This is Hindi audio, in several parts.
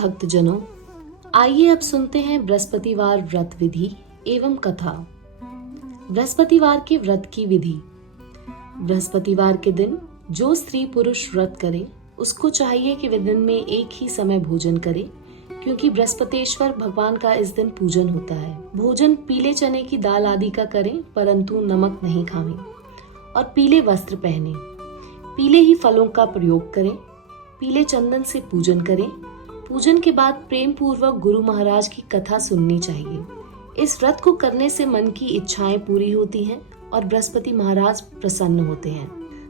भक्तजनों, आइए अब सुनते हैं बृहस्पतिवार व्रत विधि एवं कथा। बृहस्पतिवार के व्रत की विधि। बृहस्पतिवार के दिन जो स्त्री पुरुष व्रत करे उसको चाहिए कि वे दिन में एक ही समय भोजन करे, क्योंकि बृहस्पतिश्वर भगवान का इस दिन पूजन होता है। भोजन पीले चने की दाल आदि का करें, परंतु नमक नहीं खावें और पीले वस्त्र पहने। पीले ही फलों का प्रयोग करें। पीले चंदन से पूजन करें। पूजन के बाद प्रेम पूर्वक गुरु महाराज की कथा सुननी चाहिए। इस व्रत को करने से मन की इच्छाएं पूरी होती हैं और बृहस्पति महाराज प्रसन्न होते हैं।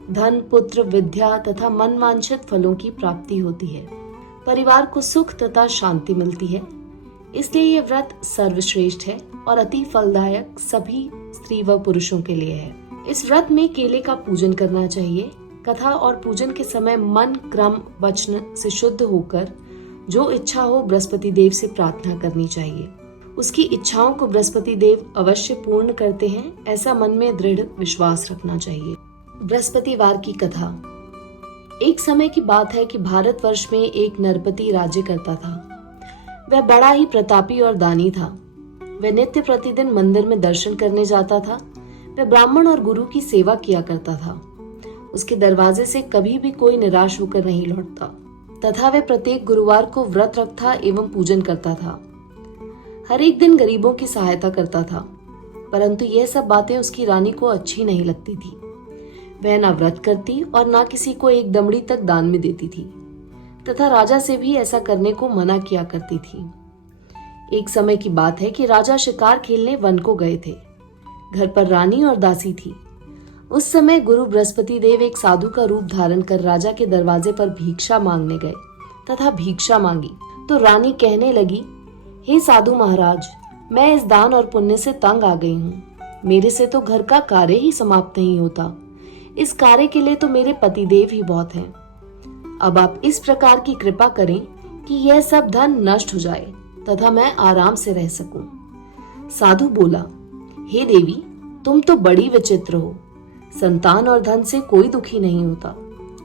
धन, पुत्र, विद्या तथा मन वांछित फलों की प्राप्ति होती है। परिवार को सुख तथा शांति मिलती है। इसलिए यह व्रत सर्वश्रेष्ठ है और अति फलदायक सभी स्त्री व पुरुषों के लिए है। इस व्रत में केले का पूजन करना चाहिए। कथा और पूजन के समय मन, क्रम, वचन से शुद्ध होकर जो इच्छा हो बृहस्पति देव से प्रार्थना करनी चाहिए। उसकी इच्छाओं को बृहस्पति देव अवश्य पूर्ण करते हैं, ऐसा मन में दृढ़ विश्वास रखना चाहिए। बृहस्पतिवार की कथा। एक समय की बात है कि भारतवर्ष में एक नरपति राज्य करता था। वह बड़ा ही प्रतापी और दानी था। वह नित्य प्रतिदिन मंदिर में दर्शन करने जाता था। वह ब्राह्मण और गुरु की सेवा किया करता था। उसके दरवाजे से कभी भी कोई निराश होकर नहीं लौटता तथा वह प्रत्येक गुरुवार को व्रत रखता एवं पूजन करता था। हर एक दिन गरीबों की सहायता करता था, परंतु यह सब बातें उसकी रानी को अच्छी नहीं लगती थी। वह ना व्रत करती और ना किसी को एक दमड़ी तक दान में देती थी तथा राजा से भी ऐसा करने को मना किया करती थी। एक समय की बात है कि राजा शिकार खेलने वन को गए थे। घर पर रानी और दासी थी। उस समय गुरु बृहस्पति देव एक साधु का रूप धारण कर राजा के दरवाजे पर भिक्षा मांगने गए तथा भिक्षा मांगी तो रानी कहने लगी, हे साधु महाराज, मैं इस दान और पुण्य से तंग आ गई हूँ। मेरे से तो घर का कार्य ही समाप्त नहीं होता। इस कार्य के लिए तो मेरे पतिदेव ही बहुत हैं। अब आप इस प्रकार की कृपा करें कि यह सब धन नष्ट हो जाए तथा मैं आराम से रह सकूं। साधु बोला, हे देवी, तुम तो बड़ी विचित्र हो। संतान और धन से कोई दुखी नहीं होता,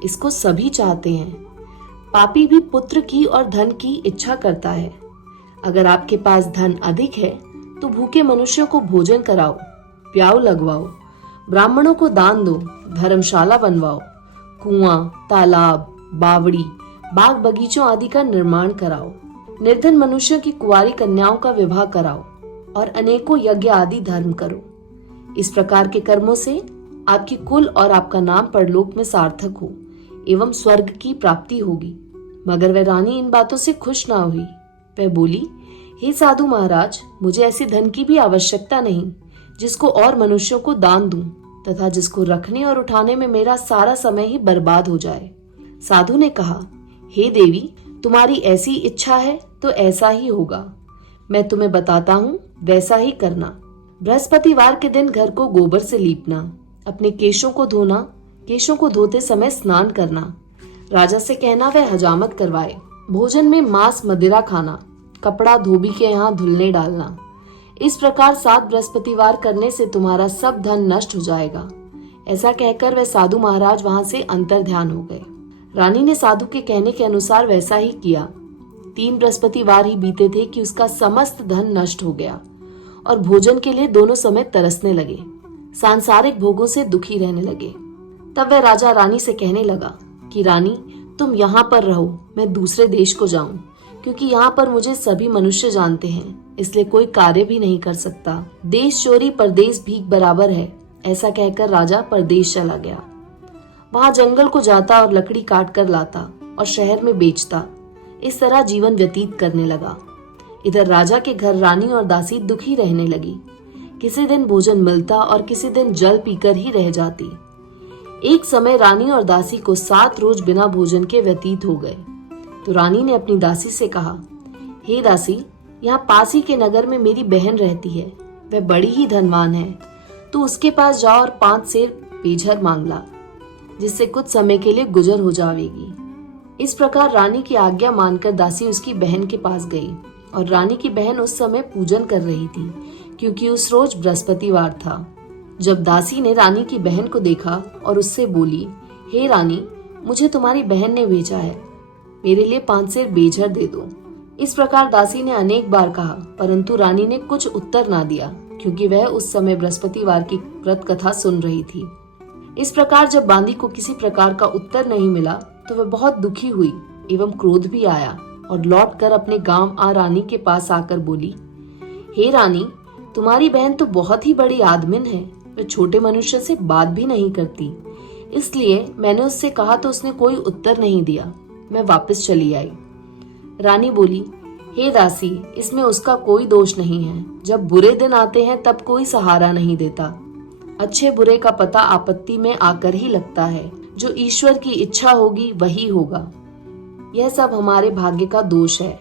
इसको सभी चाहते हैं। पापी भी पुत्र की और धन की इच्छा करता है। अगर आपके पास धन अधिक है तो भूखे मनुष्यों को भोजन कराओ, प्याऊ लगवाओ, ब्राह्मणों को दान दो, धर्मशाला बनवाओ, कुआं, तालाब, बावड़ी, बाग बगीचों आदि का निर्माण कराओ। निर्धन मनुष्यों की कुंवारी कन्याओं का विवाह कराओ और अनेकों यज्ञ आदि धर्म करो। इस प्रकार के कर्मों से आपकी कुल और आपका नाम परलोक में सार्थक हो एवं स्वर्ग की प्राप्ति होगी। मगर वह रानी इन बातों से खुश ना हुई। वह बोली, हे साधु महाराज, मुझे ऐसी धन की भी आवश्यकता नहीं जिसको और मनुष्यों को दान दूं तथा जिसको रखने और उठाने में मेरा सारा समय ही बर्बाद हो जाए। साधु ने कहा, हे देवी, तुम्हारी ऐसी इच्छा है तो ऐसा ही होगा। मैं तुम्हें बताता हूँ, वैसा ही करना। बृहस्पतिवार के दिन घर को गोबर से लीपना, अपने केशों को धोना, केशों को धोते समय स्नान करना, राजा से कहना वह हजामत करवाए, भोजन में मांस मदिरा खाना, कपड़ा धोबी के यहाँ धुलने डालना। इस प्रकार 7 बृहस्पतिवार करने से तुम्हारा सब धन नष्ट हो जाएगा। ऐसा कहकर वह साधु महाराज वहां से अंतर ध्यान हो गए। रानी ने साधु के कहने के अनुसार वैसा ही किया। 3 बृहस्पतिवार ही बीते थे कि उसका समस्त धन नष्ट हो गया और भोजन के लिए दोनों समय तरसने लगे, सांसारिक भोगों से दुखी रहने लगे। तब वह राजा रानी से कहने लगा कि रानी, तुम यहाँ पर रहो, मैं दूसरे देश को जाऊं, क्योंकि यहाँ पर मुझे सभी मनुष्य जानते हैं, इसलिए कोई कार्य भी नहीं कर सकता। देश चोरी परदेश भीख बराबर है। ऐसा कहकर राजा परदेश चला गया। वहां जंगल को जाता और लकड़ी काट कर लाता और शहर में बेचता। इस तरह जीवन व्यतीत करने लगा। इधर राजा के घर रानी और दासी दुखी रहने लगी। किसी दिन भोजन मिलता और किसी दिन जल पीकर ही रह जाती। एक समय रानी और दासी को 7 रोज बिना भोजन के व्यतीत हो गए। तो रानी ने अपनी दासी से कहा, हे दासी, यहाँ पास ही के नगर में मेरी बहन रहती है। वह बड़ी ही धनवान है। तू उसके पास जा और 5 सेर पेझर मांग ला, जिससे कुछ समय के लिए गुजर हो जाएगी। इस प्रकार रानी की आज्ञा मानकर दासी उसकी बहन के पास गई और रानी की बहन उस समय पूजन कर रही थी, क्योंकि उस रोज बृहस्पतिवार था। जब दासी ने रानी की बहन को देखा और उससे बोली, हे रानी, मुझे तुम्हारी बहन ने भेजा है, मेरे लिए 5 सेर बेझर दे दो। इस प्रकार दासी ने अनेक बार कहा, परंतु रानी ने कुछ उत्तर ना दिया, क्योंकि वह उस समय बृहस्पतिवार की व्रत कथा सुन रही थी। इस प्रकार जब बांदी को किसी प्रकार का उत्तर नहीं मिला तो वह बहुत दुखी हुई एवं क्रोध भी आया और लौटकर अपने गांव रानी के पास आकर बोली, हे रानी, तुम्हारी बहन तो बहुत ही बड़ी आदमिन है, वह छोटे मनुष्य से बात भी नहीं करती, इसलिए मैंने उससे कहा तो उसने कोई उत्तर नहीं दिया। मैं वापस चली आई। रानी बोली, हे दासी, इसमें उसका कोई दोष नहीं है। जब बुरे दिन आते हैं तब कोई सहारा नहीं देता। अच्छे बुरे का पता आपत्ति में आकर ही लगता है। जो ईश्वर की इच्छा होगी वही होगा। यह सब हमारे भाग्य का दोष है।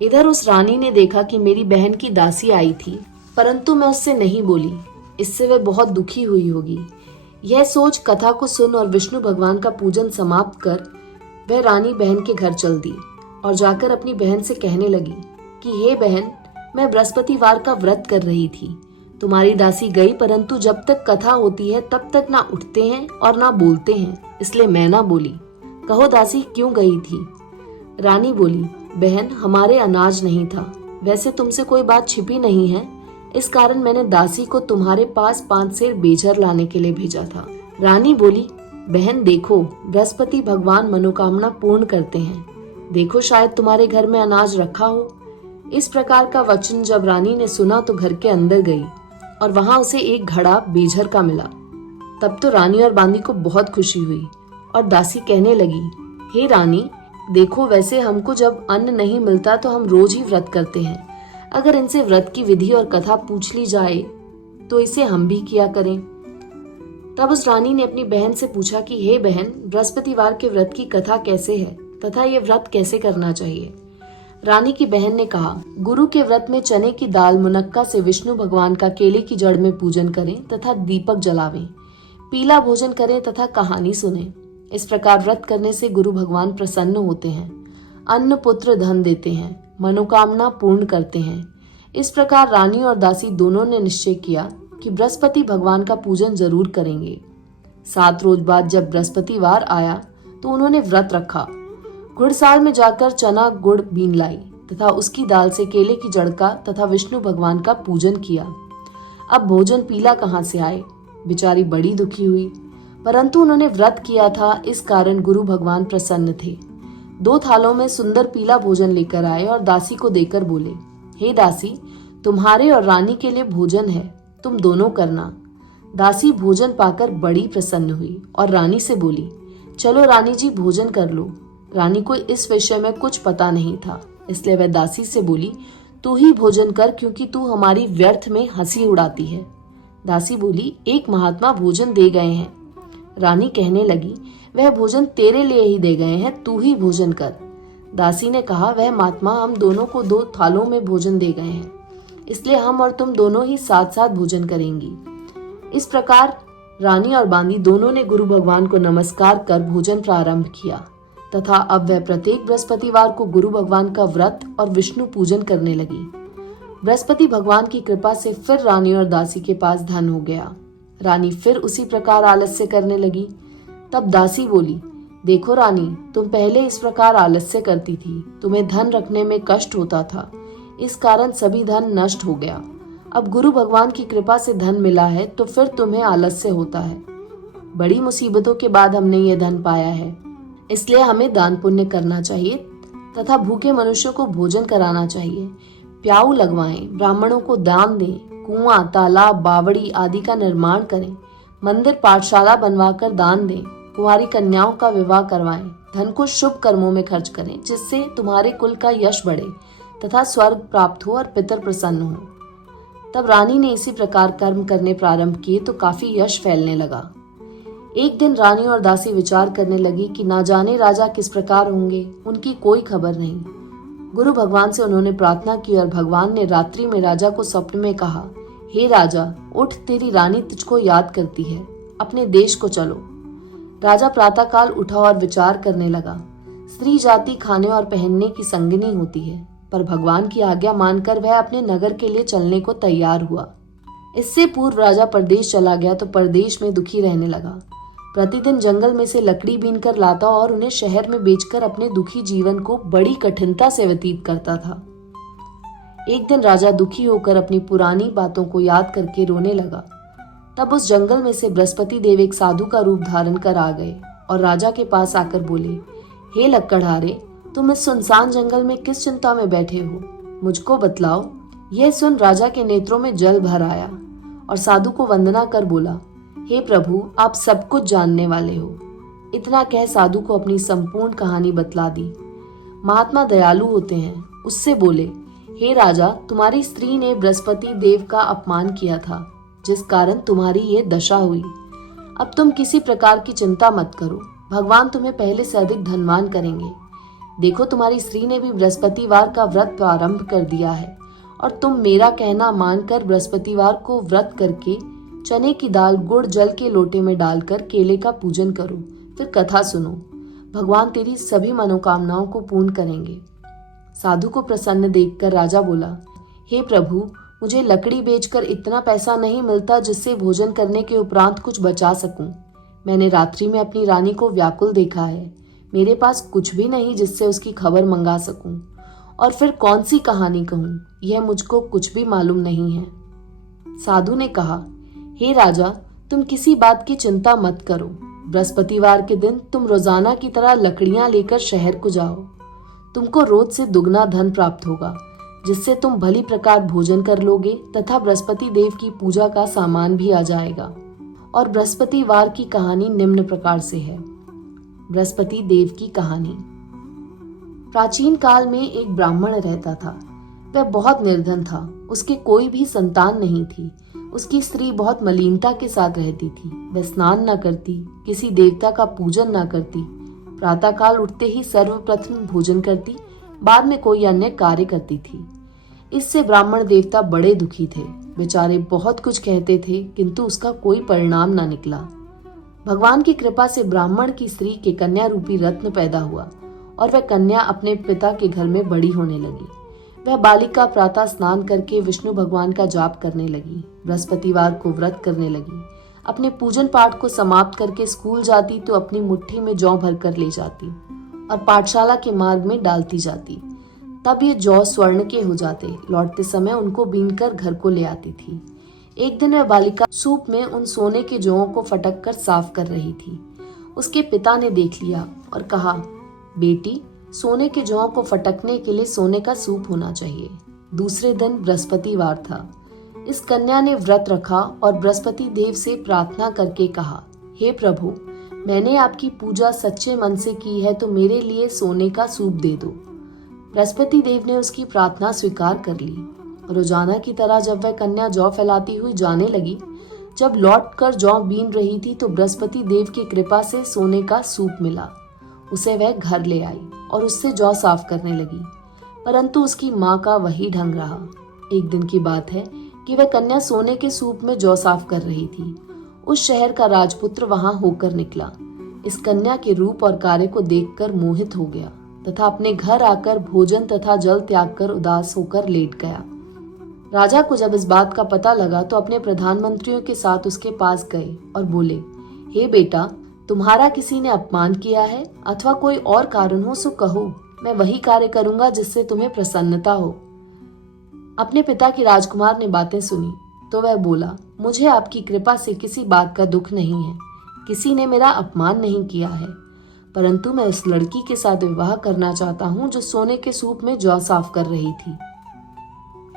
इधर उस रानी ने देखा कि मेरी बहन की दासी आई थी, परंतु मैं उससे नहीं बोली। इससे वह बहुत दुखी हुई होगी। यह सोच कथा को सुन और विष्णु भगवान का पूजन समाप्त कर वह रानी बहन के घर चल दी और जाकर अपनी बहन से कहने लगी कि हे बहन, मैं बृहस्पतिवार का व्रत कर रही थी। तुम्हारी दासी गई, परंतु जब तक कथा होती है तब तक ना उठते हैं और ना बोलते हैं, इसलिए मैं ना बोली। कहो दासी, क्यों गई थी? रानी बोली, बहन, हमारे अनाज नहीं था। वैसे तुमसे कोई बात छिपी नहीं है, इस कारण मैंने दासी को तुम्हारे पास 5 सेर बेझर लाने के लिए भेजा था। रानी बोली, बहन देखो, बृहस्पति भगवान मनोकामना पूर्ण करते हैं। देखो, शायद तुम्हारे घर में अनाज रखा हो। इस प्रकार का वचन जब रानी ने सुना तो घर के अंदर गई और वहां उसे एक घड़ा बेझर का मिला। तब तो रानी और बांदी को बहुत खुशी हुई और दासी कहने लगी, हे रानी, देखो, वैसे हमको जब अन्न नहीं मिलता तो हम रोज ही व्रत करते हैं। अगर इनसे व्रत की विधि और कथा पूछ ली जाए तो इसे हम भी किया करें। तब उस रानी ने अपनी बहन से पूछा कि हे बहन, बृहस्पतिवार के व्रत की कथा कैसे है तथा ये व्रत कैसे करना चाहिए? रानी की बहन ने कहा, गुरु के व्रत में चने की दाल मुनक्का से विष्णु भगवान का केले की जड़ में पूजन करें तथा दीपक जलावें, पीला भोजन करें तथा कहानी सुने। इस प्रकार व्रत करने से गुरु भगवान प्रसन्न होते हैं, अन्न पुत्र धन देते हैं, मनोकामना पूर्ण करते हैं। इस प्रकार रानी और दासी दोनों ने निश्चय किया कि बृहस्पति भगवान का पूजन जरूर करेंगे। 7 रोज बाद जब बृहस्पतिवार आया तो उन्होंने व्रत रखा। घुड़साल में जाकर चना गुड़ बीन लाई तथा उसकी दाल से केले की जड़ का तथा विष्णु भगवान का पूजन किया। अब भोजन पीला कहाँ से आए? बेचारी बड़ी दुखी हुई, परंतु उन्होंने व्रत किया था, इस कारण गुरु भगवान प्रसन्न थे। 2 थालों में सुंदर पीला भोजन लेकर आए और दासी को देकर बोले, हे दासी, तुम्हारे और रानी के लिए भोजन है, तुम दोनों करना। दासी भोजन पाकर बड़ी प्रसन्न हुई और रानी से बोली, चलो रानी जी, भोजन कर लो। रानी को इस विषय में कुछ पता नहीं था, इसलिए वह दासी से बोली, तू ही भोजन कर, क्योंकि तू हमारी व्यर्थ में हंसी उड़ाती है। दासी बोली, एक महात्मा भोजन दे गए हैं। रानी कहने लगी, वह भोजन तेरे लिए ही दे गए हैं, तू ही भोजन कर। दासी ने कहा, वह महात्मा हम दोनों को 2 थालों में भोजन दे गए हैं, इसलिए हम और तुम दोनों ही साथ साथ भोजन करेंगी। इस प्रकार रानी और बांदी दोनों ने गुरु भगवान को नमस्कार कर भोजन प्रारंभ किया तथा अब वह प्रत्येक बृहस्पतिवार को गुरु भगवान का व्रत और विष्णु पूजन करने लगी। बृहस्पति भगवान की कृपा से फिर रानी और दासी के पास धन हो गया। रानी फिर उसी प्रकार आलस्य करने लगी। तब दासी बोली, देखो रानी, तुम पहले इस प्रकार आलस्य करती थी, तुम्हें धन रखने में कष्ट होता था, इस कारण सभी धन नष्ट हो गया। अब गुरु भगवान की कृपा से धन मिला है तो फिर तुम्हें आलस्य होता है। बड़ी मुसीबतों के बाद हमने ये धन पाया है, इसलिए हमें दान पुण्य करना चाहिए तथा भूखे मनुष्यों को भोजन कराना चाहिए। प्याऊ लगवाएं, ब्राह्मणों को दान दें, कुआं, तालाब, बावड़ी आदि का निर्माण करें, मंदिर, पाठशाला बनवाकर दान दें, कुंवारी कन्याओं का विवाह करवाएं, धन को शुभ कर्मों में खर्च करें, जिससे तुम्हारे कुल का यश बढ़े तथा स्वर्ग प्राप्त हो और पितर प्रसन्न हो। तब रानी ने इसी प्रकार कर्म करने प्रारंभ किए तो काफी यश फैलने लगा। एक दिन रानी और दासी विचार करने लगी कि ना जाने राजा किस प्रकार होंगे, उनकी कोई खबर नहीं। गुरु भगवान से उन्होंने प्रार्थना की और भगवान ने रात्रि में राजा को स्वप्न में कहा, हे राजा, उठ, तेरी रानी तुझको याद करती है, अपने देश को चलो। राजा प्रातःकाल उठा और विचार करने लगा। स्त्री जाति खाने और पहनने की संगिनी होती है, पर भगवान की आज्ञा मानकर वह अपने नगर के लिए चलने को तैयार हुआ। इससे पूर्व राजा परदेश चला गया तो परदेश में दुखी रहने लगा। प्रतिदिन जंगल में से लकड़ी बीन कर लाता और उन्हें शहर में बेचकर अपने दुखी जीवन को बड़ी कठिनता से व्यतीत करता था। एक दिन राजा दुखी होकर अपनी पुरानी बातों को याद करके रोने लगा। तब उस जंगल में से बृहस्पति देव एक साधु का रूप धारण कर आ गए और राजा के पास आकर बोले, हे लक्कड़हारे, तुम इस सुनसान जंगल में किस चिंता में बैठे हो, मुझको बतलाओ। यह सुन राजा के नेत्रों में जल भर आया और साधु को वंदना कर बोला, हे प्रभु, आप सब कुछ जानने वाले हो। इतना कह साधु को अपनी संपूर्ण कहानी बतला दी। महात्मा दयालु होते हैं। उससे बोले, हे राजा, तुम्हारी स्त्री ने बृहस्पति देव का अपमान किया था, जिस कारण तुम्हारी ये दशा हुई। अब तुम किसी प्रकार की चिंता मत करो, भगवान तुम्हें पहले से अधिक धनवान करेंगे। देखो, तुम्हारी स्त्री ने भी बृहस्पतिवार का व्रत प्रारंभ कर दिया है और तुम मेरा कहना मानकर बृहस्पतिवार को व्रत करके चने की दाल गुड़ जल के लोटे में डालकर केले का पूजन करो, फिर कथा सुनो। भगवान तेरी सभी मनोकामनाओं को पूर्ण करेंगे। साधु को प्रसन्न देखकर राजा बोला, हे प्रभु, मुझे लकड़ी बेचकर इतना पैसा नहीं मिलता जिससे भोजन करने के उपरांत कुछ बचा सकूं। मैंने रात्रि में अपनी रानी को व्याकुल देखा है। मेरे पास कुछ भी नहीं जिससे उसकी खबर मंगा सकूं। और फिर कौन सी कहानी कहूं, यह मुझको कुछ भी मालूम नहीं है। साधु ने कहा, हे राजा, तुम किसी बात की चिंता मत करो। बृहस्पतिवार के दिन तुम रोजाना की तरह लकड़ियां लेकर शहर को जाओ। तुमको रोज से दुगना धन प्राप्त होगा, जिससे तुम भली प्रकार भोजन कर लोगे तथा बृहस्पति देव की पूजा का सामान भी आ जाएगा। और बृहस्पतिवार की कहानी निम्न प्रकार से है। बृहस्पति देव की कहानी। प्राचीन काल में एक ब्राह्मण रहता था। वह बहुत निर्धन था। उसके कोई भी संतान नहीं थी। उसकी स्त्री बहुत मलिनता के साथ रहती थी। वह स्नान न करती, किसी देवता का पूजन न करती, प्रातःकाल उठते ही सर्वप्रथम भोजन करती, बाद में कोई अन्य कार्य करती थी। इससे ब्राह्मण देवता बड़े दुखी थे। बेचारे बहुत कुछ कहते थे, किंतु उसका कोई परिणाम न निकला। भगवान की कृपा से ब्राह्मण की स्त्री के कन्या रूपी रत्न पैदा हुआ और वह कन्या अपने पिता के घर में बड़ी होने लगी। वह बालिका प्रातः स्नान करके विष्णु भगवान का जाप करने लगी, बृहस्पतिवार को व्रत करने लगी। अपने पूजन पाठ को समाप्त करके स्कूल जाती तो अपनी मुट्ठी में जौ भरकर ले जाती और पाठशाला के मार्ग में डालती जाती। तब ये जौ स्वर्ण के हो जाते। लौटते समय उनको बीनकर घर को ले आती थी। एक दिन वह बालिका सूप में उन सोने के जौओं को फटक कर साफ कर रही थी। उसके पिता ने देख लिया और कहा, बेटी, सोने के जौं को फटकने के लिए सोने का सूप होना चाहिए। दूसरे दिन बृहस्पतिवार था। इस कन्या ने व्रत रखा और बृहस्पति देव से प्रार्थना करके कहा, हे प्रभु, मैंने आपकी पूजा सच्चे मन से की है, तो मेरे लिए सोने का सूप दे दो। बृहस्पति देव ने उसकी प्रार्थना स्वीकार कर ली। रोजाना की तरह जब वह कन्या जौ फैलाती हुई जाने लगी, जब लौटकर जौ बीन रही थी तो बृहस्पति देव की कृपा से सोने का सूप मिला। उसे वह घर ले आई और उससे जौ साफ करने लगी, परंतु उसकी माँ का वही ढंग रहा। एक दिन की बात है कि वह कन्या सोने के सूप में जौ साफ कर रही थी। उस शहर का राजपुत्र वहां होकर निकला। इस कन्या के रूप और कार्य को देखकर मोहित हो गया तथा अपने घर आकर भोजन तथा जल त्याग कर उदास होकर लेट गया। राजा को जब इस बात का पता लगा तो अपने प्रधानमंत्रियों के साथ उसके पास गए और बोले, हे बेटा, तुम्हारा किसी ने अपमान किया है अथवा कोई और कारण हो सो कहो, मैं वही कार्य करूंगा जिससे तुम्हें प्रसन्नता हो। अपने पिता की राजकुमार ने बातें सुनी तो वह बोला, मुझे आपकी कृपा से किसी बात का दुख नहीं है। किसी ने मेरा अपमान नहीं किया है, परंतु मैं उस लड़की के साथ विवाह करना चाहता हूँ जो सोने के सूप में जौ साफ कर रही थी।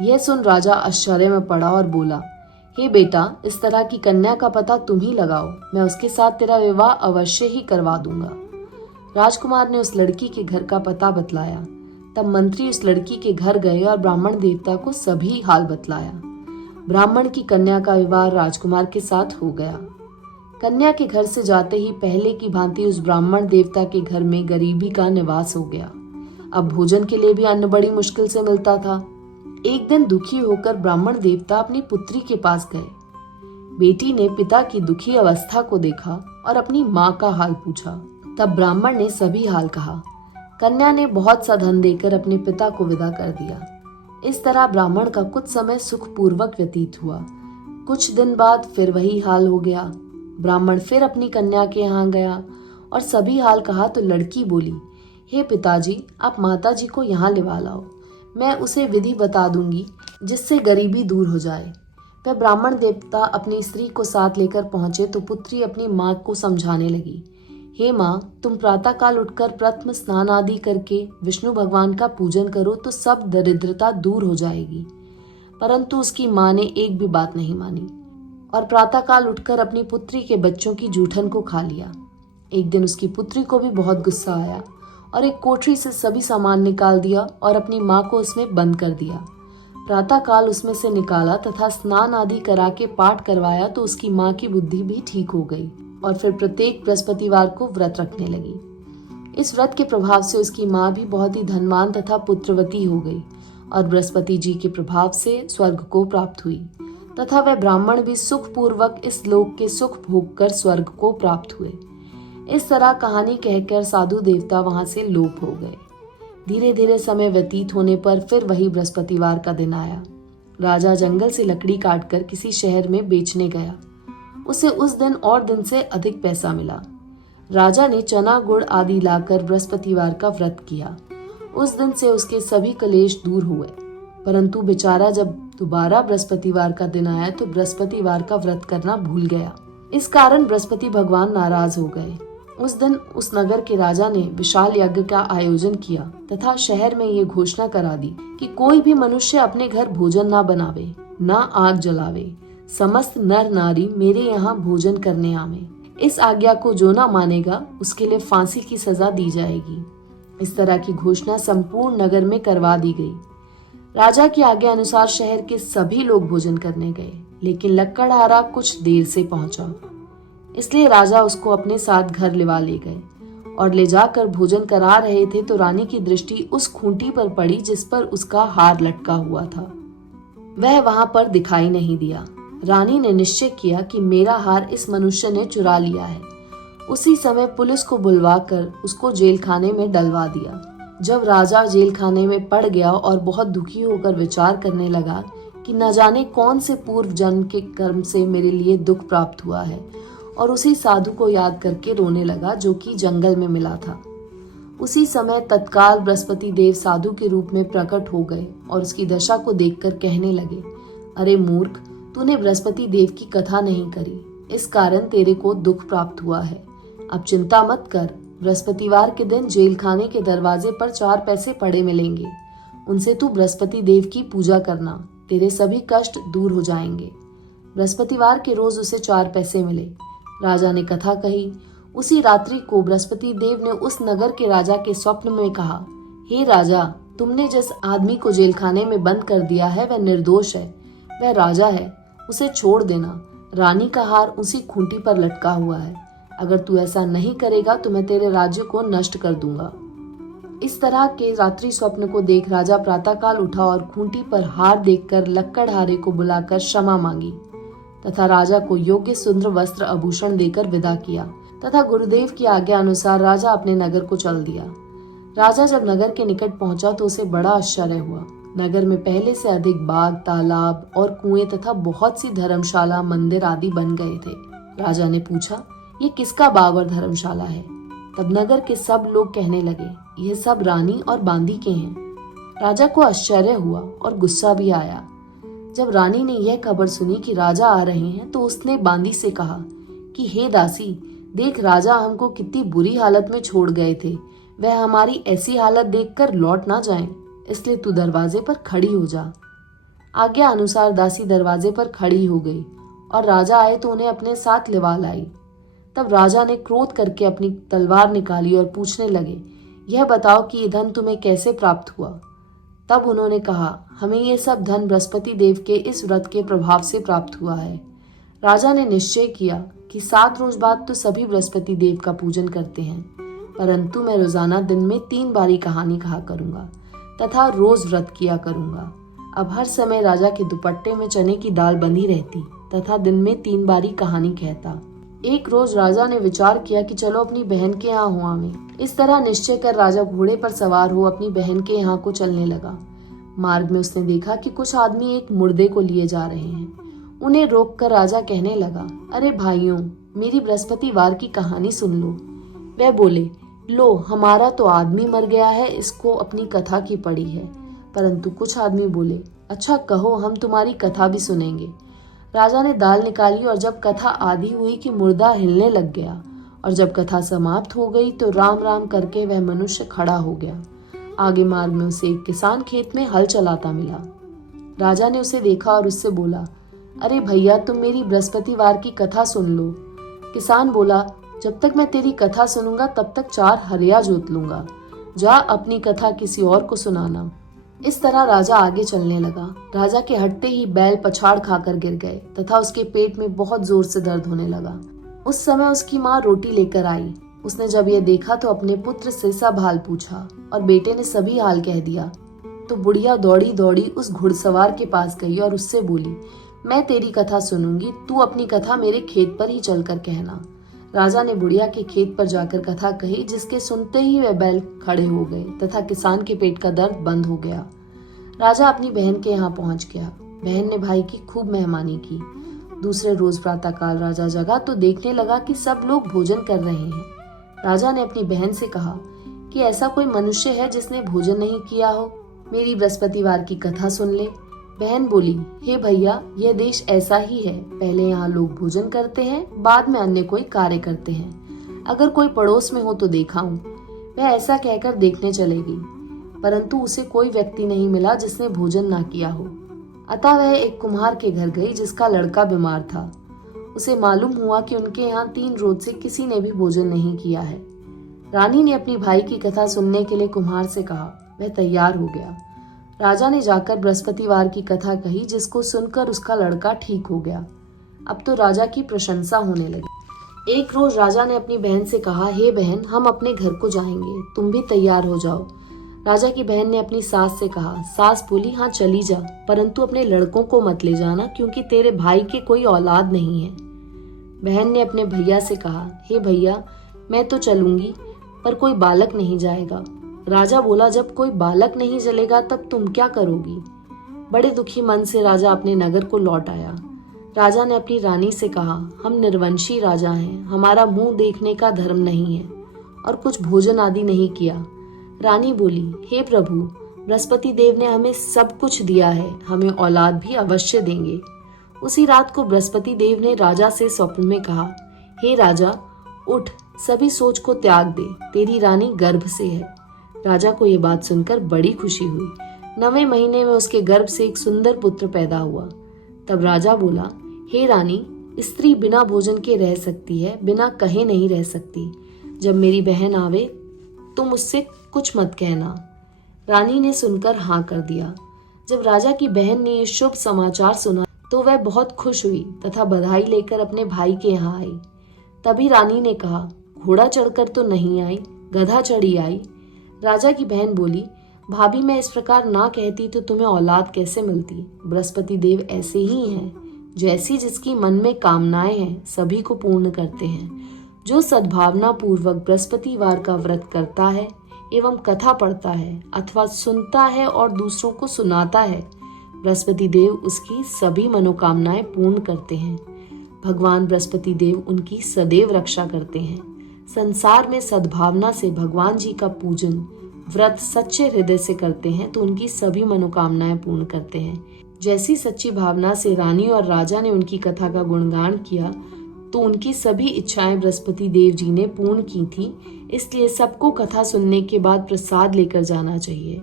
यह सुन राजा आश्चर्य में पड़ा और बोला, हे बेटा, इस तरह की कन्या का पता तुम ही लगाओ, मैं उसके साथ तेरा विवाह अवश्य ही करवा दूंगा। राजकुमार ने उस लड़की के घर का पता बतलाया। तब मंत्री उस लड़की के घर गए और ब्राह्मण देवता को सभी हाल बतलाया। ब्राह्मण की कन्या का विवाह राजकुमार के साथ हो गया। कन्या के घर से जाते ही पहले की भांति उस ब्राह्मण देवता के घर में गरीबी का निवास हो गया। अब भोजन के लिए भी अन्न बड़ी मुश्किल से मिलता था। एक दिन दुखी होकर ब्राह्मण देवता अपनी पुत्री के पास गए। बेटी ने पिता की दुखी अवस्था को देखा और अपनी माँ का हाल पूछा। तब ब्राह्मण ने सभी हाल कहा। कन्या ने बहुत सा धन देकर अपने पिता को विदा कर दिया। इस तरह ब्राह्मण का कुछ समय सुखपूर्वक व्यतीत हुआ। कुछ दिन बाद फिर वही हाल हो गया। ब्राह्मण फिर अपनी कन्या के यहाँ गया और सभी हाल कहा तो लड़की बोली, हे पिताजी, आप माताजी को यहाँ लिवा लाओ, मैं उसे विधि बता दूंगी जिससे गरीबी दूर हो जाए। वह ब्राह्मण देवता अपनी स्त्री को साथ लेकर पहुंचे तो पुत्री अपनी माँ को समझाने लगी, हे माँ, तुम प्रातःकाल उठकर प्रथम स्नान आदि करके विष्णु भगवान का पूजन करो तो सब दरिद्रता दूर हो जाएगी। परंतु उसकी माँ ने एक भी बात नहीं मानी और प्रातःकाल उठकर अपनी पुत्री के बच्चों की जूठन को खा लिया। एक दिन उसकी पुत्री को भी बहुत गुस्सा आया और एक कोठरी से सभी सामान निकाल दिया और अपनी माँ को उसमें बंद कर दिया। प्रातःकाल उसमें से निकाला तथा स्नान आदि करा के पाठ करवाया तो उसकी माँ की बुद्धि भी ठीक हो गई और फिर प्रत्येक बृहस्पतिवार को व्रत रखने लगी। इस व्रत के प्रभाव से उसकी माँ भी बहुत ही धनवान तथा पुत्रवती हो गई और बृहस्पति जी के प्रभाव से स्वर्ग को प्राप्त हुई तथा वह ब्राह्मण भी सुख पूर्वक इस लोक के सुख भोग कर स्वर्ग को प्राप्त हुए। इस तरह कहानी कहकर साधु देवता वहां से लोप हो गए। धीरे धीरे समय व्यतीत होने पर फिर वही बृहस्पतिवार का दिन आया। राजा जंगल से लकड़ी काटकर किसी शहर में बेचने गया। उसे उस दिन और दिन से अधिक पैसा मिला। राजा ने चना गुड़ आदि लाकर बृहस्पतिवार का व्रत किया। उस दिन से उसके सभी कलेश दूर हुए। परंतु बेचारा जब दोबारा बृहस्पतिवार का दिन आया तो बृहस्पतिवार का व्रत करना भूल गया। इस कारण बृहस्पति भगवान नाराज हो गए। उस दिन उस नगर के राजा ने विशाल यज्ञ का आयोजन किया तथा शहर में ये घोषणा करा दी कि कोई भी मनुष्य अपने घर भोजन ना बनावे, ना आग जलावे। समस्त नर नारी मेरे यहाँ भोजन करने आवे। इस आज्ञा को जो ना मानेगा उसके लिए फांसी की सजा दी जाएगी। इस तरह की घोषणा संपूर्ण नगर में करवा दी गई। राजा की आज्ञा अनुसार शहर के सभी लोग भोजन करने गए, लेकिन लक्कड़हारा कुछ देर से पहुंचा, इसलिए राजा उसको अपने साथ घर लिवा ले गए और ले जाकर भोजन करा रहे थे तो रानी की दृष्टि उस खूंटी पर पड़ी जिस पर उसका हार लटका हुआ था। वह वहां पर दिखाई नहीं दिया। रानी ने निश्चय किया कि मेरा हार इस मनुष्य ने चुरा लिया है। उसी समय पुलिस को बुलवाकर उसको जेल खाने में डलवा दिया। जब राजा जेल खाने में पड़ गया और बहुत दुखी होकर विचार करने लगा कि न जाने कौन से पूर्व जन्म के कर्म से मेरे लिए दुख प्राप्त हुआ है, और उसी साधु को याद करके रोने लगा जो कि जंगल में मिला था। उसी समय तत्काल बृहस्पति देव साधु के रूप में प्रकट हो गए और उसकी दशा को देखकर कहने लगे, अरे मूर्ख, तूने बृहस्पति देव की कथा नहीं करी, इस कारण तेरे को दुख प्राप्त हुआ है। अब चिंता मत कर, बृहस्पतिवार के दिन जेल खाने के दरवाजे पर 4 पैसे पड़े मिलेंगे, उनसे तू बृहस्पति देव की पूजा करना, तेरे सभी कष्ट दूर हो जाएंगे। बृहस्पतिवार के रोज उसे 4 पैसे मिले। राजा ने कथा कही। उसी रात्रि को बृहस्पति देव ने उस नगर के राजा के स्वप्न में कहा, हे राजा, तुमने जिस आदमी को जेल खाने में बंद कर दिया है वह निर्दोष है, वह राजा है, उसे छोड़ देना। रानी का हार उसी खूंटी पर लटका हुआ है। अगर तू ऐसा नहीं करेगा तो मैं तेरे राज्य को नष्ट कर दूंगा। इस तरह के रात्रि स्वप्न को देख राजा प्रातःकाल उठा और खूंटी पर हार देखकर लक्कड़हारे को बुलाकर क्षमा मांगी तथा राजा को योग्य सुंदर वस्त्र आभूषण देकर विदा किया तथा गुरुदेव की आज्ञा अनुसार राजा अपने नगर को चल दिया। राजा जब नगर के निकट पहुंचा तो उसे बड़ा आश्चर्य हुआ। नगर में पहले से अधिक बाग, तालाब और कुएं तथा बहुत सी धर्मशाला, मंदिर आदि बन गए थे। राजा ने पूछा, ये किसका बाग और धर्मशाला है? तब नगर के सब लोग कहने लगे, यह सब रानी और बांदी के हैं। राजा को आश्चर्य हुआ और गुस्सा भी आया। जब रानी ने यह खबर सुनी कि राजा आ रहे हैं तो उसने बांदी से कहा कि हे दासी, देख राजा हमको कितनी बुरी हालत में छोड़ गए थे, वह हमारी ऐसी हालत देखकर लौट ना जाएं, इसलिए तू दरवाजे पर खड़ी हो जा। आज्ञा अनुसार दासी दरवाजे पर खड़ी हो गई और राजा आए तो उन्हें अपने साथ लिवा लाई। तब राजा ने क्रोध करके अपनी तलवार निकाली और पूछने लगे, यह बताओ कि ये धन तुम्हें कैसे प्राप्त हुआ? तब उन्होंने कहा, हमें ये सब धन बृहस्पति देव के इस व्रत के प्रभाव से प्राप्त हुआ है। राजा ने निश्चय किया कि 7 रोज बाद तो सभी बृहस्पति देव का पूजन करते हैं, परंतु मैं रोजाना दिन में 3 बारी कहानी कहा करूंगा तथा रोज व्रत किया करूंगा। अब हर समय राजा के दुपट्टे में चने की दाल बंधी रहती तथा दिन में 3 बारी कहानी कहता। एक रोज राजा ने विचार किया कि चलो अपनी बहन के यहाँ हुआ में। इस तरह निश्चय कर राजा घोड़े पर सवार हो अपनी बहन के यहाँ को चलने लगा। मार्ग में उसने देखा कि कुछ आदमी एक मुर्दे को लिए जा रहे हैं। उन्हें रोककर राजा कहने लगा, अरे भाइयों, मेरी बृहस्पतिवार की कहानी सुन लो। वह बोले, लो हमारा तो आदमी मर गया है, इसको अपनी कथा की पड़ी है। परंतु कुछ आदमी बोले, अच्छा कहो, हम तुम्हारी कथा भी सुनेंगे। राजा ने दाल निकाली और जब कथा आधी हुई कि मुर्दा हिलने लग गया और जब कथा समाप्त हो गई तो राम राम करके वह मनुष्य खड़ा हो गया। आगे मार्ग में उसे एक किसान खेत में हल चलाता मिला। राजा ने उसे देखा और उससे बोला, अरे भैया, तुम मेरी बृहस्पतिवार की कथा सुन लो। किसान बोला, जब तक मैं तेरी कथा सुनूंगा तब तक 4 हरिया जोत लूंगा। जा अपनी कथा किसी और को सुनाना। इस तरह राजा आगे चलने लगा। राजा के हटते ही बैल पछाड़ खाकर गिर गए तथा उसके पेट में बहुत जोर से दर्द होने लगा। उस समय उसकी माँ रोटी लेकर आई। उसने जब यह देखा तो अपने पुत्र से सब हाल पूछा और बेटे ने सभी हाल कह दिया। तो बुढ़िया दौड़ी दौड़ी उस घुड़सवार के पास गई और उससे बोली, मैं तेरी कथा सुनूंगी, तू अपनी कथा मेरे खेत पर ही चलकर कहना। राजा ने बुढ़िया के खेत पर जाकर कथा कही, जिसके सुनते ही वे बैल खड़े हो गए तथा किसान के पेट का दर्द बंद हो गया। राजा अपनी बहन के यहाँ पहुंच गया। बहन ने भाई की खूब मेहमानी की। दूसरे रोज प्रातःकाल राजा जगा तो देखने लगा कि सब लोग भोजन कर रहे हैं। राजा ने अपनी बहन से कहा कि ऐसा कोई मनुष्य है जिसने भोजन नहीं किया हो, मेरी बृहस्पतिवार की कथा सुन ले। बहन बोली, हे भैया, यह देश ऐसा ही है, पहले यहाँ लोग भोजन करते हैं, बाद में अन्य कोई कार्य करते हैं। अगर कोई पड़ोस में हो तो दिखाऊं। वह ऐसा कहकर देखने चले गई, परंतु उसे कोई व्यक्ति नहीं मिला जिसने भोजन ना किया हो। अतः वह एक कुम्हार के घर गई जिसका लड़का बीमार था। उसे मालूम हुआ कि उनके यहाँ 3 रोज से किसी ने भी भोजन नहीं किया है। रानी ने अपनी भाई की कथा सुनने के लिए कुम्हार से कहा। वह तैयार हो गया। राजा ने जाकर बृहस्पतिवार की कथा कही, जिसको सुनकर उसका लड़का ठीक हो गया। अब तो राजा की प्रशंसा होने लगी। एक रोज राजा ने अपनी बहन से कहा, हे बहन, हम अपने घर को जाएंगे, तुम भी तैयार हो जाओ। राजा की बहन ने अपनी सास से कहा। सास बोली, हाँ चली जा, परंतु अपने लड़कों को मत ले जाना, क्योंकि तेरे भाई के कोई औलाद नहीं है। बहन ने अपने भैया से कहा, हे भैया, मैं तो चलूंगी, पर कोई बालक नहीं जाएगा। राजा बोला, जब कोई बालक नहीं चलेगा तब तुम क्या करोगी? बड़े दुखी मन से राजा अपने नगर को लौट आया। राजा ने अपनी रानी से कहा, हम निर्वंशी राजा हैं, हमारा मुंह देखने का धर्म नहीं है और कुछ भोजन आदि नहीं किया। रानी बोली, हे प्रभु, बृहस्पति देव ने हमें सब कुछ दिया है, हमें औलाद भी अवश्य देंगे। उसी रात को बृहस्पति देव ने राजा से स्वप्न में कहा, हे राजा, उठ, सभी सोच को त्याग दे, तेरी रानी गर्भ से है। राजा को यह बात सुनकर बड़ी खुशी हुई। 9वें महीने में उसके गर्भ से एक सुंदर पुत्र पैदा हुआ। तब राजा बोला, हे रानी, स्त्री बिना भोजन के रह सकती है, बिना कहे नहीं रह सकती। जब मेरी बहन आवे तुम उससे कुछ मत कहना। रानी ने सुनकर हाँ कर दिया। जब राजा की बहन ने यह शुभ समाचार सुना तो वह बहुत खुश हुई तथा बधाई लेकर अपने भाई के यहाँ आई। तभी रानी ने कहा, घोड़ा चढ़कर तो नहीं आई, गधा चढ़ी आई। राजा की बहन बोली, भाभी, मैं इस प्रकार ना कहती तो तुम्हें औलाद कैसे मिलती? बृहस्पति देव ऐसे ही हैं, जैसी जिसकी मन में कामनाएं हैं सभी को पूर्ण करते हैं। जो सद्भावना पूर्वक बृहस्पतिवार का व्रत करता है एवं कथा पढ़ता है अथवा सुनता है और दूसरों को सुनाता है, बृहस्पति देव उसकी सभी मनोकामनाएं पूर्ण करते हैं। भगवान बृहस्पति देव उनकी सदैव रक्षा करते हैं। संसार में सद्भावना से भगवान जी का पूजन व्रत सच्चे हृदय से करते हैं तो उनकी सभी मनोकामनाएं पूर्ण करते हैं। जैसी सच्ची भावना से रानी और राजा ने उनकी कथा का गुणगान किया तो उनकी सभी इच्छाएं बृहस्पति देव जी ने पूर्ण की थी। इसलिए सबको कथा सुनने के बाद प्रसाद लेकर जाना चाहिए।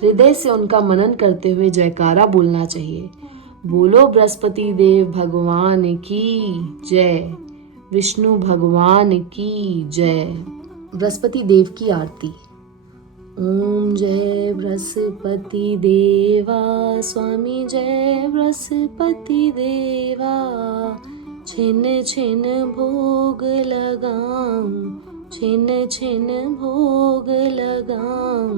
हृदय से उनका मनन करते हुए जयकारा बोलना चाहिए। बोलो बृहस्पति देव भगवान की जय, विष्णु भगवान की जय। बृहस्पति देव की आरती। ओम जय बृहस्पति देवा, स्वामी जय बृहस्पति देवा। छिन छिन भोग लगाऊं, छिन छिन भोग लगाऊं,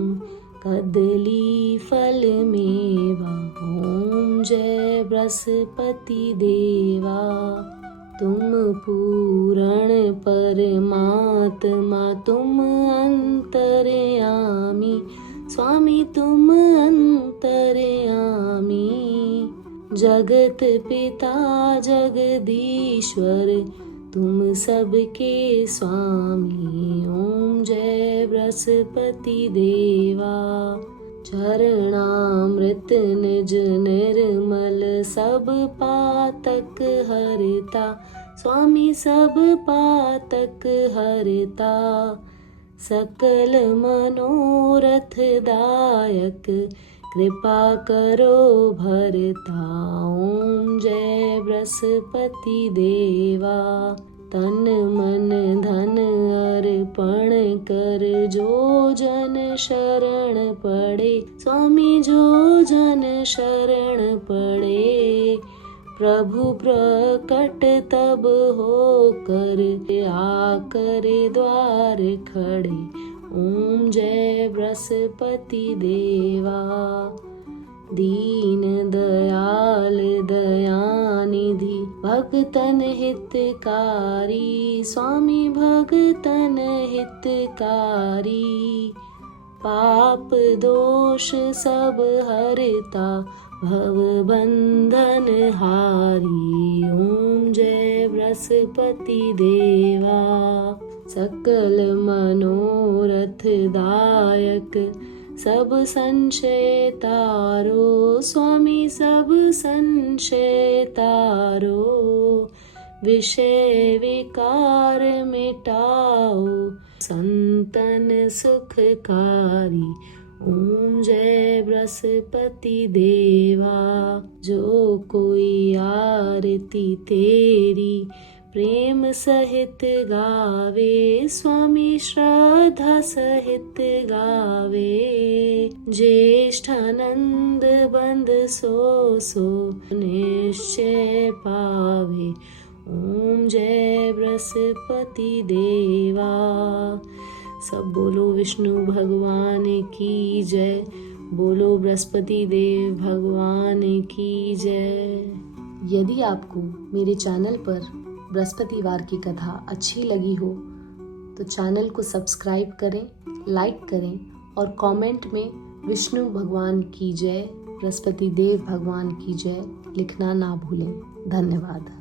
कदली फल मेवा। ओम जय बृहस्पति देवा, तुम पूरण परमात्मा, तुम अंतर्यामी, स्वामी तुम अंतर्यामी। जगत पिता जगदीश्वर, तुम सबके स्वामी। ओम जय बृहस्पति देवा। चरणामृत निज निर्मल सब पातक हरता। स्वामी सब पातक हरता। सकल मनोरथ दायक कृपा करो भरता। ओम जय बृहस्पति देवा। तन मन धन अर्पण कर जो जन शरण पड़े। स्वामी जो जन शरण पड़े। प्रभु प्रकट तब हो कर आकर द्वार खड़े। ओम जय बृहस्पति देवा। दीन दयाल दयानिधि भगतन हितकारी। स्वामी भगतन हितकारी। पाप दोष सब हरता भव बंधन हारी। ओम जय बृहस्पति देवा। सकल मनोरथ दायक सब संशय तारो। स्वामी सब संशय तारो। विषय विकार मिटाओ संतन सुखकारी। ओम जय बृहस्पति देवा। जो कोई आरती तेरी प्रेम सहित गावे। स्वामी श्रद्धा सहित गावे। ज्येष्ठानंद बंद सो निश्चय पावे। ओम जय बृहस्पति देवा। सब बोलो विष्णु भगवान की जय। बोलो बृहस्पति देव भगवान की जय। यदि आपको मेरे चैनल पर बृहस्पतिवार की कथा अच्छी लगी हो तो चैनल को सब्सक्राइब करें, लाइक करें और कमेंट में विष्णु भगवान की जय, बृहस्पति देव भगवान की जय लिखना ना भूलें। धन्यवाद।